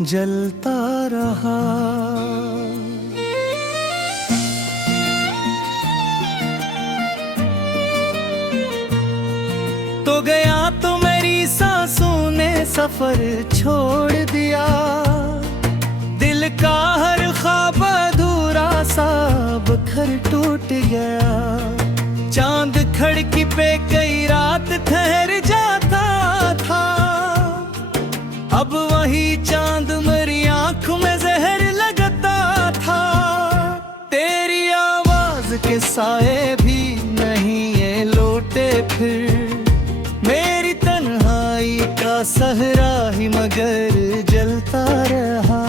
जलता रहा। तो गया तो मेरी सांसों ने सफर छोड़ दिया, दिल का हर ख्वाब अधूरा सा बखर टूट गया। चांद खिड़की पे कई रात ठहर जाता था, अब वही चांद मेरी आंख में जहर लगता था। तेरी आवाज के साए भी नहीं ये लौटे फिर, मेरी तन्हाई का सहरा ही मगर जलता रहा।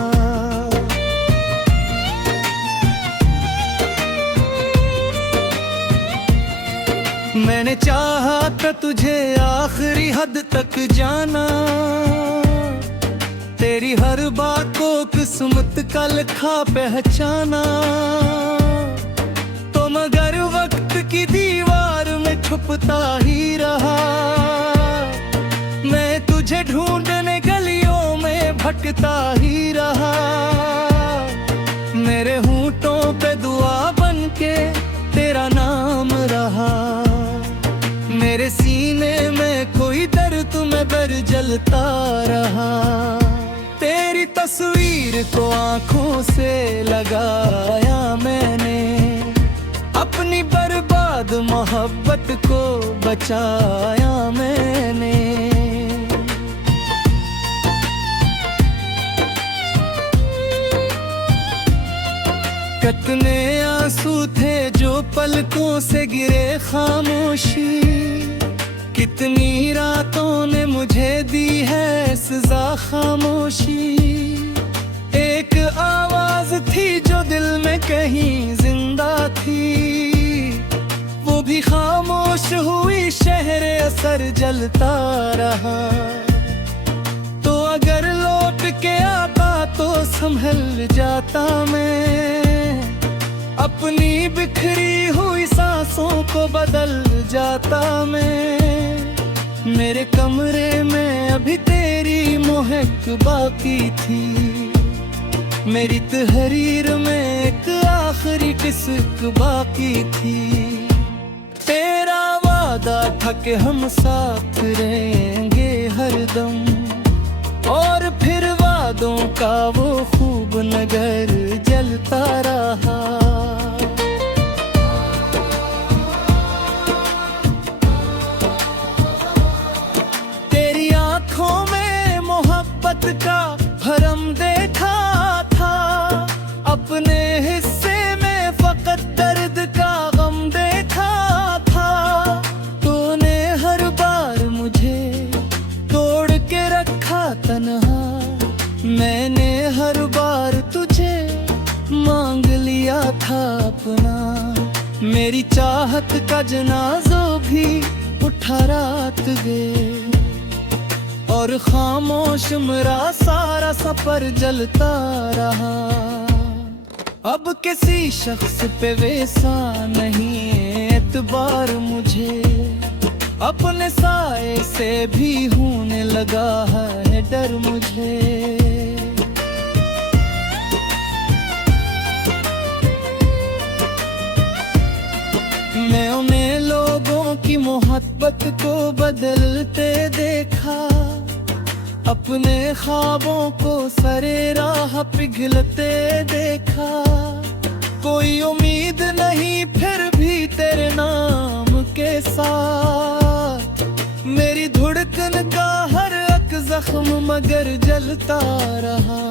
मैंने चाहा था तुझे आखिरी हद तक जाना, तेरी हर बात को किस्मत का लिखा पहचाना। तो मगर वक्त की दीवार में छुपता ही रहा, मैं तुझे ढूंढने गलियों में भटकता ही रहा। मेरे होंठों पे दुआ बनके तेरा नाम रहा, मेरे सीने में कोई दर्द में बर जलता रहा। तेरी तस्वीर को आंखों से लगाया मैंने, अपनी बर्बाद मोहब्बत को बचाया मैंने। कितने आंसू थे जो पलकों से गिरे खामोशी, कितनी रातों ने मुझे दी है सजा खामोशी। एक आवाज थी जो दिल में कहीं जिंदा थी, वो भी खामोश हुई शहर असर जलता रहा। तो अगर लौट के आता तो संभल जाता मैं, अपनी बिखरी हुई सांसों को बदल जाता मैं। मेरे कमरे में अभी तेरी महक बाकी थी, मेरी तहरीर में एक आखिरी किस्क बाकी थी। तेरा वादा था कि हम साथ रहेंगे हरदम, और फिर वादों का वो खूब नगर जलता रहा। तेरी आंखों में मोहब्बत का भरम देखा था, अपने हिस्से में फकत दर्द का गम देखा था। तूने हर बार मुझे तोड़ के रखा तन्हा, मैंने हर बार तुझे मांग लिया था अपना। मेरी चाहत का जनाजा भी उठा रात गए, और खामोश मेरा सारा सफर जलता रहा। अब किसी शख्स पे वैसा नहीं एतबार मुझे, अपने साए से भी होने लगा है डर मुझे। मैंने लोगों की मोहब्बत को बदलते देखा, अपने ख्वाबों को सरे राह पिघलते देखा। कोई उम्मीद नहीं फिर भी तेरे नाम के साथ, मेरी धड़कन का हर एक जख्म मगर जलता रहा।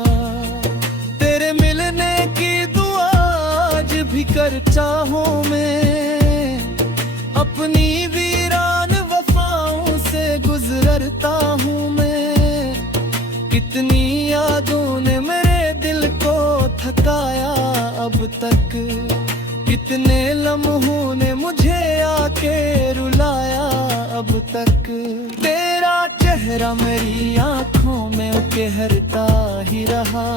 तेरे मिलने की दुआ आज भी करता हूँ मैं, अपनी वीरान वफाओं से गुजरता हूँ मैं। कितनी यादों ने मेरे दिल को थकाया अब तक, कितने लम्हों ने मुझे आके रुलाया अब तक। तेरा चेहरा मेरी आंखों में उकेरता ही रहा,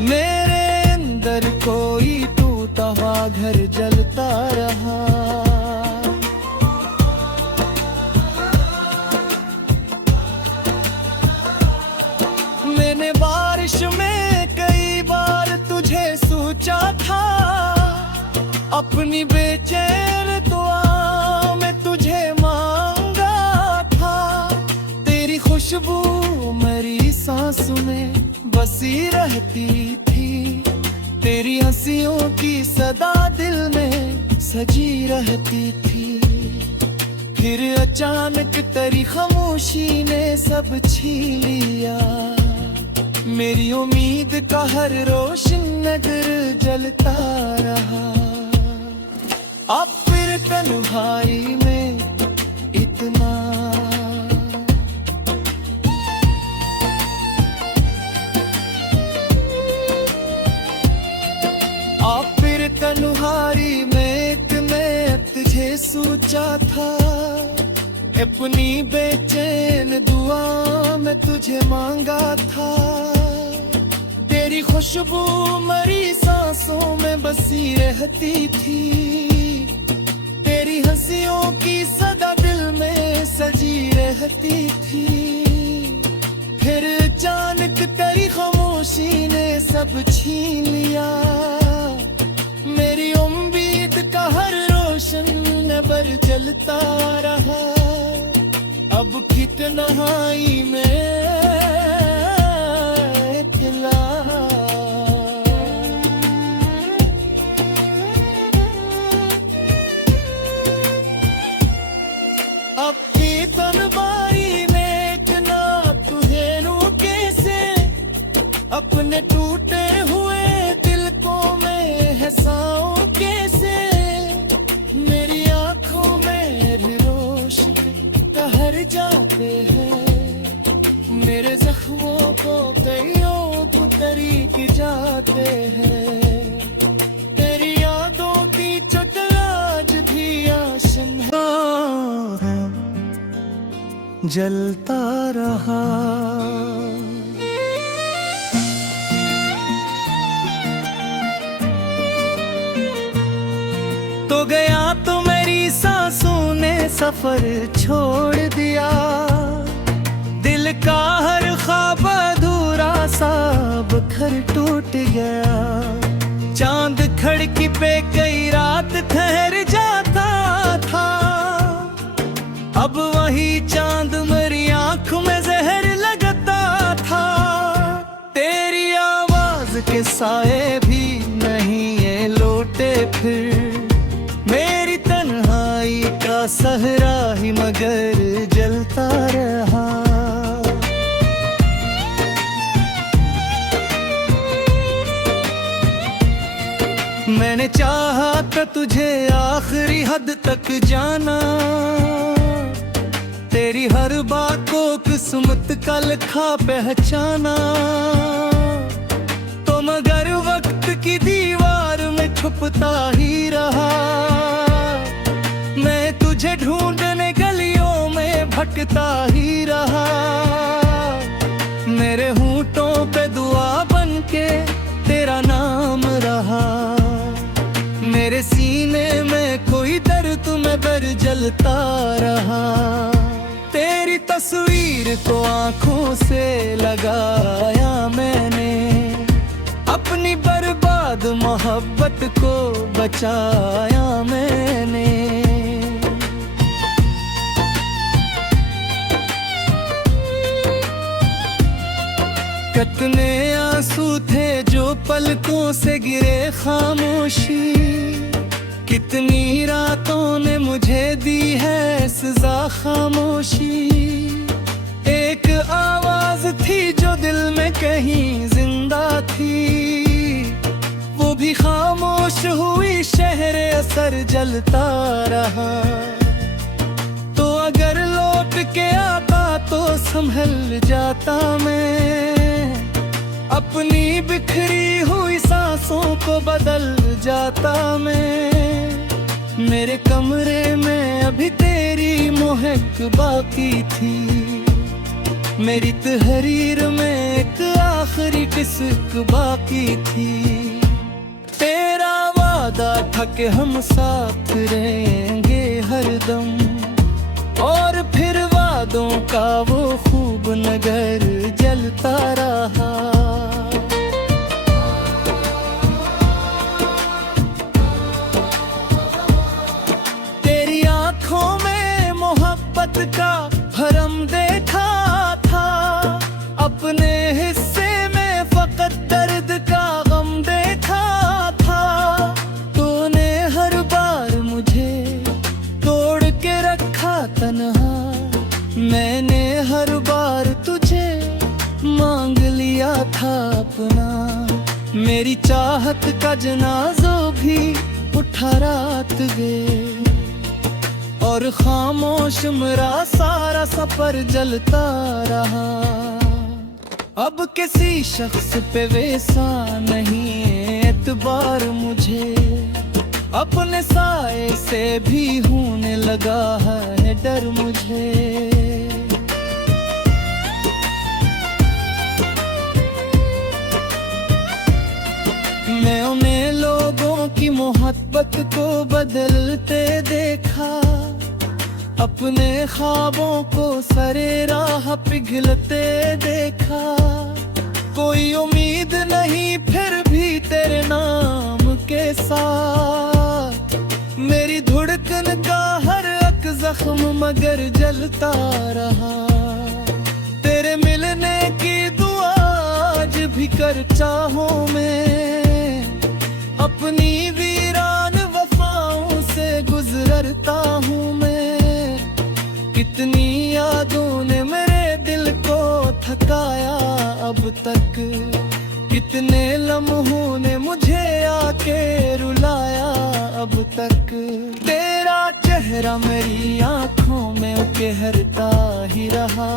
मेरे अंदर कोई टूटा हुआ घर जलता रहा। मैंने अपनी बेचैन दुआ में तुझे मांगा था। तेरी खुशबू मेरी सांसों में बसी रहती थी, तेरी हंसियों की सदा दिल में सजी रहती थी। फिर अचानक तेरी खामोशी ने सब छीन लिया, मेरी उम्मीद का हर रोशन नगर जलता रहा। अब फिर तन्हाई में इतना तन्हाई में मैं तुझे सोचा था। अपनी बेचैन दुआ में तुझे मांगा था। तेरी खुशबू मरी सांसों में बसी रहती थी, तेरी हंसियों की सदा दिल में सजी रहती थी। फिर अचानक तेरी खामोशी ने सब छीन लिया, मेरी उम्मीद का हर रोशन नबर जलता रहा। अब कितना ही में इतना अब की तन्हाई में इतना तुझे लूं कैसे, अपने टूटे हुए दिल को मैं हंसाऊं कैसे। मेरी आंखों में रोशन ठहर जाते हैं, मेरे जख्मों को कईयों तरीक जाते हैं। तेरी यादों की चोट आज भी आशंका है, जलता रहा। तो गया तो मेरी सांसों ने सफर छोड़ दिया, दिल का हर ख्वाब अधूरा सा बखर टूट गया। चांद खिड़की पे कई रात ठहर जाता था, अब वही चांद मेरी आंख में जहर लगता था। तेरी आवाज के साए भी नहीं ये लौटे फिर, मेरी तन्हाई का सहरा ही मगर जलता रहा। मैंने चाहा था तुझे आखिरी हद तक जाना, तेरी हर बात को किस्मत का लिखा पहचाना। तो मगर वक्त की दीवार में छुपता ही रहा, मैं तुझे ढूंढने गलियों में भटकता ही रहा। मेरे होंठों पे दुआ बन के तेरा नाम रहा, मेरे सीने में कोई दर्द में बर जलता रहा। तेरी तस्वीर को आंखों से लगाया मैंने, अपनी बर्बाद मोहब्बत को बचाया मैंने। कितने आंसू थे जो पलकों से गिरे खामोशी, कितनी रातों ने मुझे दी है सजा खामोशी। एक आवाज थी जो दिल में कहीं जिंदा थी, वो भी खामोश हुई शहर असर जलता रहा। तो अगर लौट के आता तो संभल जाता मैं, अपनी बिखरी हुई सांसों को बदल जाता मैं। मेरे कमरे में अभी तेरी महक बाकी थी, मेरी तहरीर में एक आखिरी किस्क बाकी थी। तेरा वादा था कि हम साथ रहेंगे हरदम, और फिर वादों का वो खूब नगर जलता रहा। मेरी चाहत का जनाजो भी उठा रात गे, और खामोश मेरा सारा सफर जलता रहा। अब किसी शख्स पे वैसा नहीं एतबार मुझे, अपने साए से भी होने लगा है डर मुझे। मैं उन्हें लोगों की मोहब्बत को बदलते देखा, अपने ख्वाबों को सरे राह पिघलते देखा। कोई उम्मीद नहीं फिर भी तेरे नाम के साथ, मेरी धड़कन का हर एक जख्म मगर जलता रहा। तेरे मिलने की दुआ आज भी कर चाहूं मैं, अपनी वीरान वफाओं से गुजरता हूँ मैं। कितनी यादों ने मेरे दिल को थकाया अब तक, कितने लम्हों ने मुझे आके रुलाया अब तक। तेरा चेहरा मेरी आँखों में उकेरता ही रहा,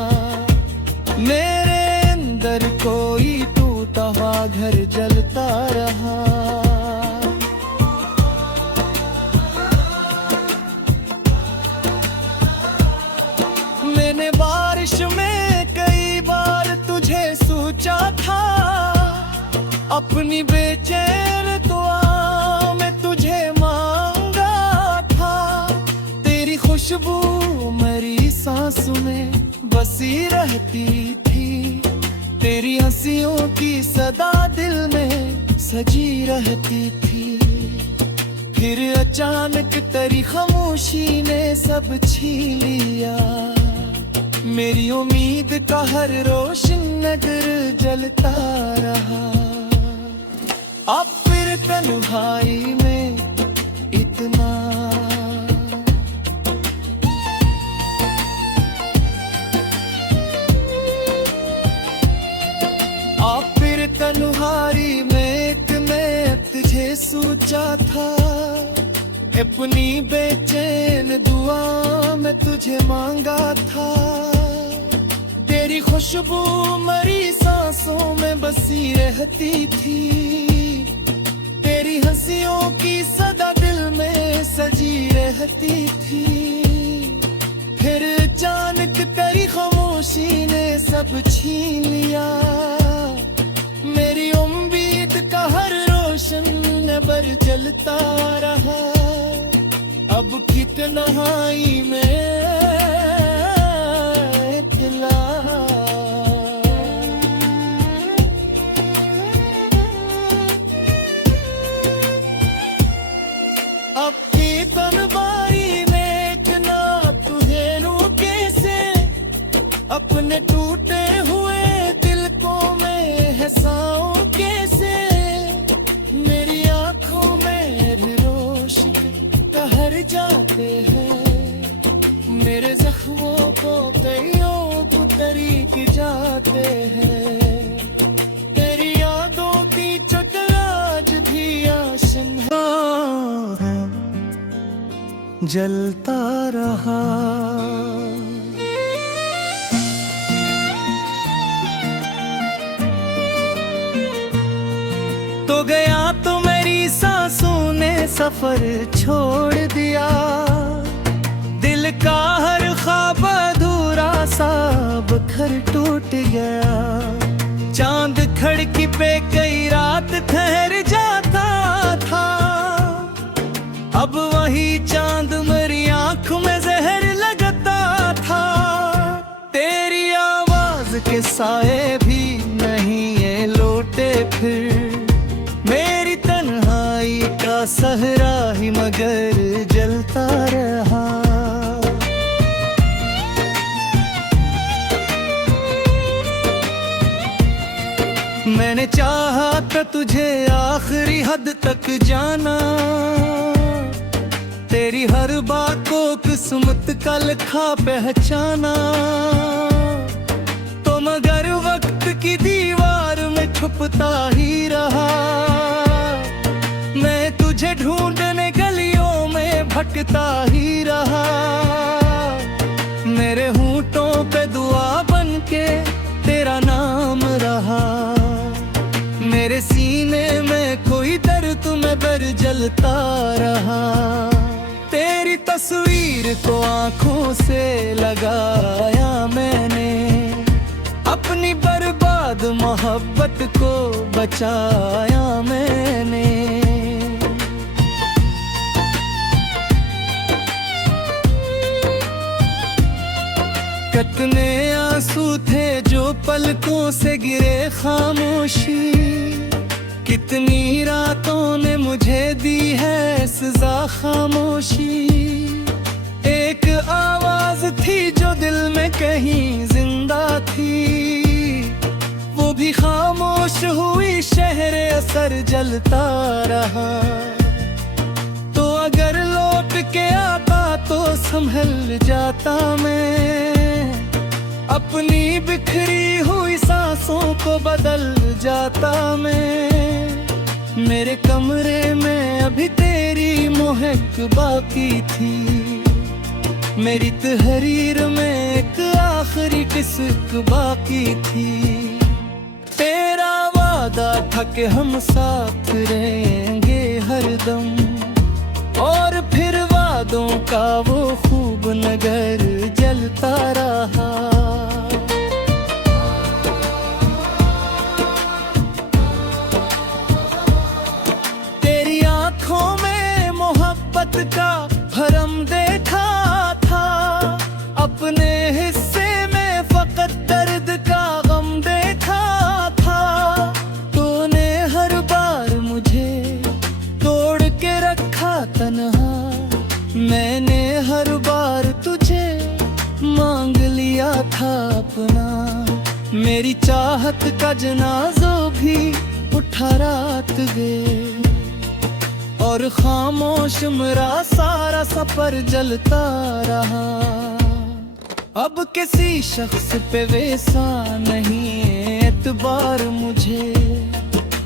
मेरे अंदर कोई टूटा हुआ घर जलता रहा। मैंने बारिश में कई बार तुझे सोचा था, अपनी बेचैन दुआ में तुझे मांगा था। तेरी खुशबू मेरी सांसों में बसी रहती थी, तेरी हंसियों की सदा दिल में सजी रहती थी। फिर अचानक तेरी खामोशी ने सब छीन लिया, मेरी उम्मीद का हर रोशन नगर जलता रहा। अब फिर तन्हाई में इतना तन्हाई में इतने तुझे सोचा था, अपनी बेचैन दुआ में तुझे मांगा था। तेरी खुशबू मेरी सांसों में बसी रहती थी, तेरी हंसियों की सदा दिल में सजी रहती थी। फिर अचानक तेरी खामोशी ने सब छीन लिया, मेरी उम्मीद का हर रोशन नबर जलता रहा। अब की तन्हाई में इतना अब की तन्हाई में इतना तुझे रू कैसे, अपने टूटे हुए दिल को मैं हंसाऊं कैसे। मेरी आंखों में रोश कहर जाते हैं, मेरे जख्मों को कईयों को तरीक जाते हैं। तेरी यादों की चोट आज भी आशंका जलता रहा। तो गया तो मेरी सांसों ने सफर छोड़ दिया, दिल का हर ख्वाब अधूरा सा बखर टूट गया। चांद खिड़की पे कई रात ठहर जाता था, अब वही चांद मेरी आंख में जहर लगता था। तेरी आवाज के साए भी नहीं ये लौटे फिर, मेरी तन्हाई का सहरा ही मगर जलता रहा। मैंने चाहा था तुझे आखिरी हद तक जाना, तेरी हर बात को किस्मत का लिखा पहचाना। तो मगर वक्त की दीवार में छुपता ही रहा, जलता रहा। तेरी तस्वीर को आंखों से लगाया मैंने, अपनी बर्बाद मोहब्बत को बचाया मैंने। कितने आंसू थे जो पलकों से गिरे खामोशी, कितनी रातों ने मुझे दी है सजा खामोशी। एक आवाज थी जो दिल में कहीं जिंदा थी, वो भी खामोश हुई, शहर असर जलता रहा। तो अगर लौट के आता तो संभल जाता मैं, अपनी बिखरी हुई सांसों को बदल जाता मैं। मेरे कमरे में अभी तेरी महक बाकी थी, मेरी तहरीर में एक आखिरी किस्क बाकी थी। तेरा वादा था कि हम साथ रहेंगे हरदम, और फिर वादों का वो खूब नगर जलता रहा। तेरी आंखों में मोहब्बत का भरम देखा था, अपने हिस्से में फकत दर्द का गम देखा था। तूने हर बार मुझे तोड़ के रखा तन्हा, मैंने हर बार तुझे मांग लिया था अपना। मेरी चाहत का जनाजा भी उठा रात गए, और खामोश मेरा सारा सफर जलता रहा। अब किसी शख्स पे वैसा नहीं एतबार मुझे,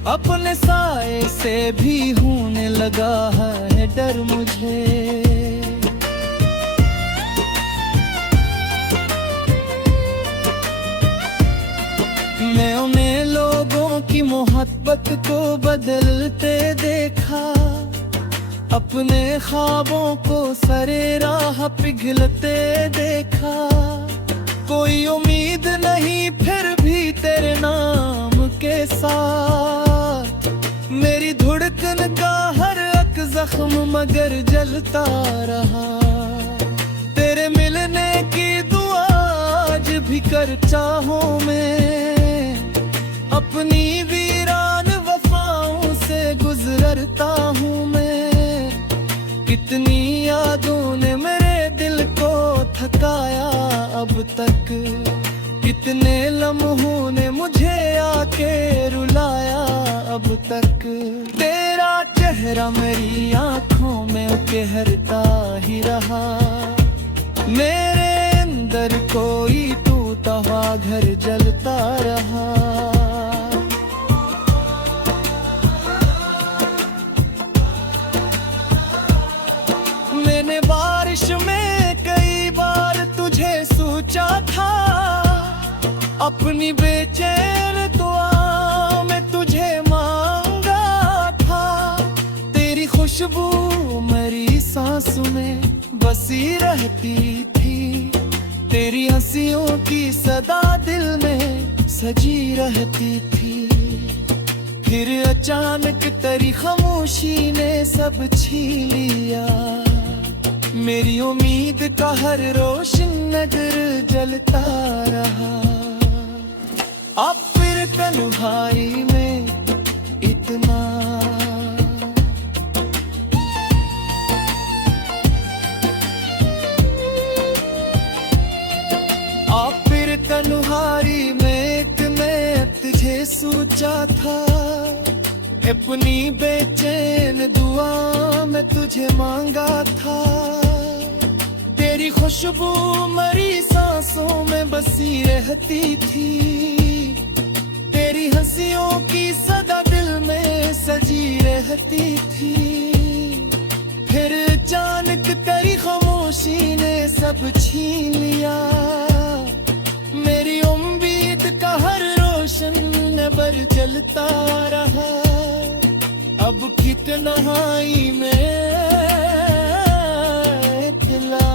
अपने साए से भी होने लगा है डर मुझे। मैं उन्हें लोगों की मोहब्बत को बदलते देखा, अपने ख्वाबों को सरे राह पिघलते देखा। कोई उम्मीद नहीं फिर भी तेरे नाम के साथ, मेरी धड़कन का हर एक जख्म मगर जलता रहा। तेरे मिलने की दुआ आज भी करता हूँ मैं, अपनी वीरान वफाओं से गुजरता हूँ मैं। कितनी यादों ने मेरे दिल को थकाया अब तक, कितने लम्हों ने मुझे आके रुलाया अब तक। तेरा चेहरा मेरी आंखों में उकेरता ही रहा, मेरे अंदर कोई टूटा हुआ घर जलता रहा। मैंने बारिश में कई बार तुझे सोचा था, अपनी बेचैन दुआ में तुझे मांगा था। तेरी खुशबू मेरी सांसों में बसी रहती थी, तेरी हंसियों की सदा दिल में सजी रहती थी। फिर अचानक तेरी खामोशी ने सब छीन लिया, मेरी उम्मीद का हर रोशन नगर जलता रहा। अब फिर तन्हाई में इतना, अब फिर तन्हाई में इतने तुझे सोचा था, अपनी बेचैन दुआ में तुझे मांगा था। तेरी खुशबू मरी सांसों में बसी रहती थी, तेरी हंसियों की सदा दिल में सजी रहती थी। फिर अचानक तेरी खामोशी ने सब छीन लिया, मेरी उम्मीद का हर रोशन नबर जलता रहा। अब की तन्हाई में इतला।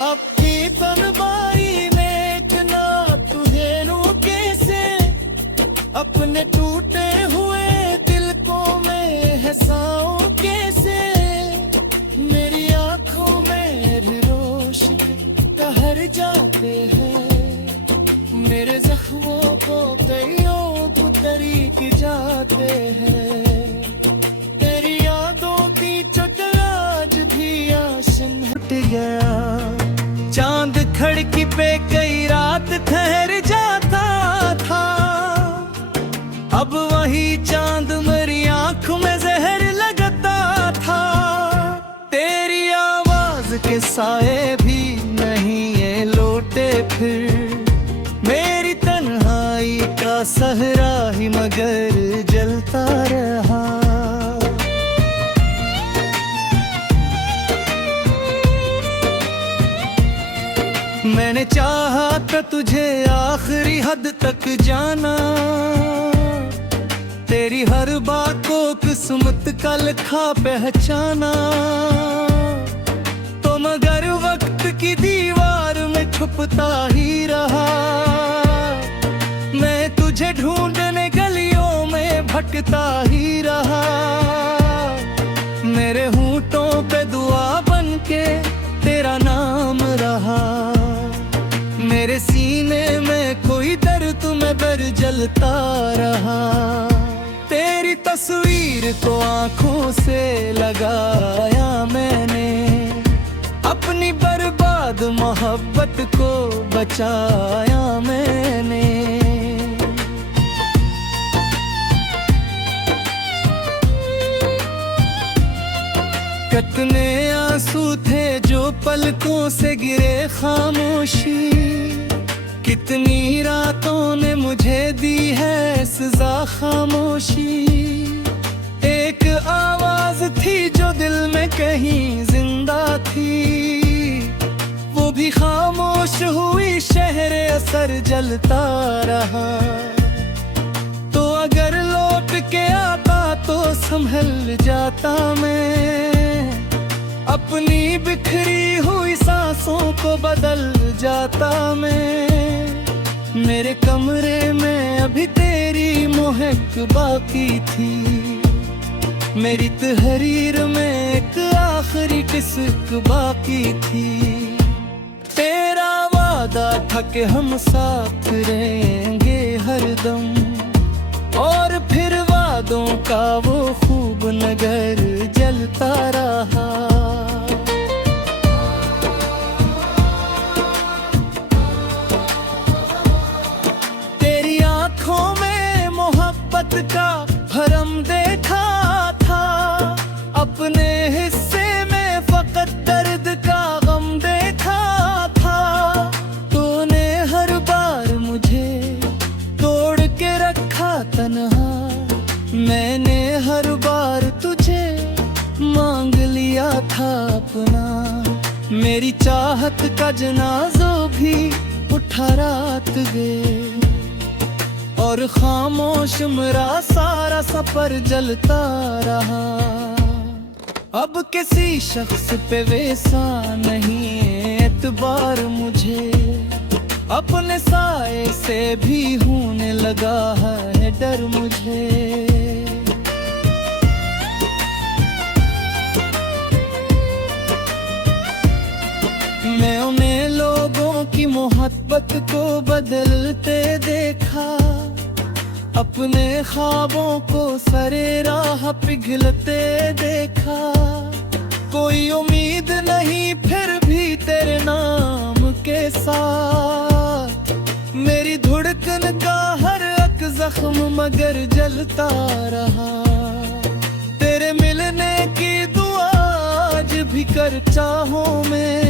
अब की तन्हाई में इतना तुझे रू कैसे, अपने टूटे हुए दिल को मैं हंसाऊं कैसे। मेरी आंखों में रोश कहर जाते हैं, मेरे जख्मों को कईयों को तरीक जाते हैं। तेरी यादों की चोट आज भी आशन हट गया। चांद खिड़की पे कई रात ठहर जाता था, अब वही चांद मेरी आंख में जहर लगता था। तेरी आवाज के साए भी नहीं ये लौटे फिर, मेरी तन्हाई का सहरा ही मगर जलता रहा। मैंने चाहा था तुझे आखिरी हद तक जाना, तेरी हर बात को किस्मत का लिखा पहचाना। तो मगर वक्त की दीवार में छुपता ही रहा, मैं तुझे ढूंढने गलियों में भटकता ही रहा। मेरे होंठों पे दुआ बनके तेरा नाम रहा, मेरे सीने में कोई दर्द में बर जलता रहा। तेरी तस्वीर को आंखों से लगाया मैंने, अपनी बर्बाद मोहब्बत को बचाया मैंने। कितने आंसू थे जो पलकों से गिरे खामोशी, कितनी रातों ने मुझे दी है सजा खामोशी। एक आवाज थी जो दिल में कहीं जिंदा थी, वो भी खामोश हुई शहर असर जलता रहा। तो अगर लौट के आता तो संभल जाता मैं, अपनी बिखरी हुई सांसों को बदल जाता मैं। मेरे कमरे में अभी तेरी महक बाकी थी, मेरी तहरीर में एक आखिरी किस्क बाकी थी। तेरा वादा था कि हम साथ रहेंगे हरदम, और फिर वादों का वो खूब नगर जलता रहा। तेरी आंखों में मोहब्बत का भरम देखा था, अपने हिस्से में फकत दर्द का गम देखा था। तूने हर बार मुझे तोड़ के रखा तन्हा, मैंने हर बार तुझे मांग लिया था अपना। मेरी चाहत का जनाजा भी उठा रात गए, और खामोश मेरा सारा सफर जलता रहा। अब किसी शख्स पे वैसा नहीं एतबार मुझे, अपने साए से भी होने लगा है डर मुझे। मैं उन्हें लोगों की मोहब्बत को बदलते देखा, अपने ख्वाबों को सरे राह पिघलते देखा। कोई उम्मीद नहीं फिर भी तेरे नाम के साथ, मेरी धड़कन का हर एक जख्म मगर जलता रहा। तेरे मिलने की दुआ आज भी करता हूँ मैं,